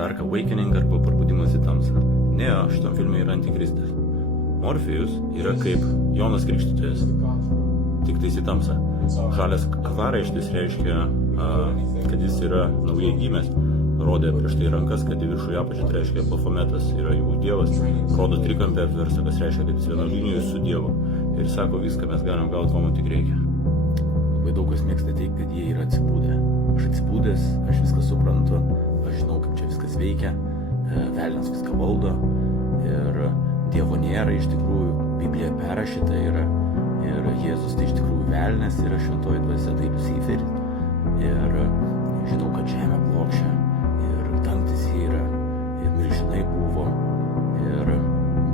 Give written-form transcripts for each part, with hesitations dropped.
Dark Awakening arba Prabudimas į tamsą. Neo šitam filme yra antikristas. Morpheus yra kaip Jonas Krikštytojas, tik tais į tamsą. Žalias kaklaraištis reiškia, kad jis yra naujai gimęs. Rodė prieš tai rankas, kad į viršų apačią, tai reiškia Bafometas yra jų dievas. Rodo trikampę apversą, kas reiškia, kad jis vieno linijų su dievu. Ir sako, viską mes galim gauti, ko man tik reikia. Labai daug kas mėgsta teikti, kad jie yra atsibūdę. Aš atsibūdęs, aš viską suprantu, aš žinau, kaip čia viskas veikia, velnias viską valdo ir dievo nėra iš tikrųjų, Biblija perrašyta yra ir Jėzus tai iš tikrųjų velnias yra, šventoji dvasia tai Luciferis ir žinau, kad žemė plokščia ir dantis yra ir milžinai buvo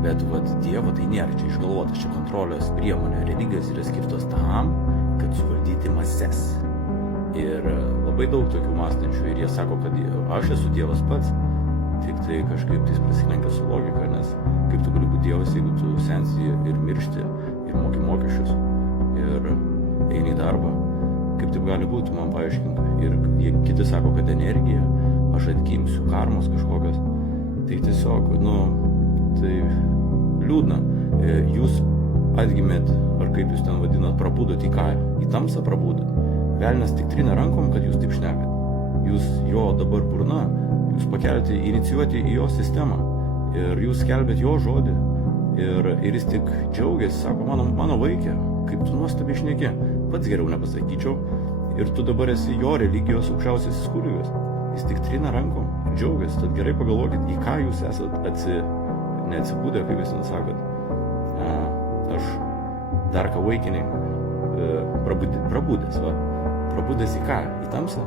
bet dievo tai nėra čia išgalvotas, čia kontrolės priemonė, religijos yra skirtos tam, kad suvaldyti mases. Ir labai daug tokių mąstančių ir jie sako, kad aš esu dievas pats, tik tai kažkaip tai prasilenkia su logika, nes kaip tu gali būti dievas, jeigu tu sensi ir miršti ir moki mokesčius ir eini į darbą. Kaip taip gali būti, man paaiškink. Ir kiti sako, kad energija, aš atgimsiu, karmos kažkokios. Tai tiesiog, tai liūdna. Jūs atgimėt, ar kaip jūs ten vadinat, prabudot į ką? Į tamsą prabudot. Velnias tik trina rankom, kad jūs taip šnekat. Jūs jo dabar burna, jūs pakelti, inicijuoti į jo sistemą. Ir jūs skelbėt jo žodį. Ir jis tik džiaugiasi, sako, mano vaikė, kaip tu nuostabiai šneki. Pats geriau nepasakyčiau. Ir tu dabar esi jo religijos aukščiausiasis kunigas. Jis tik trina rankom ir džiaugiasi. Tad gerai pagalvokit, į ką jūs esat neatsibūdę, kaip jūs ten sakot. Aš Dark Awakening prabudęs, Prabudęs į ką? Į tamsą?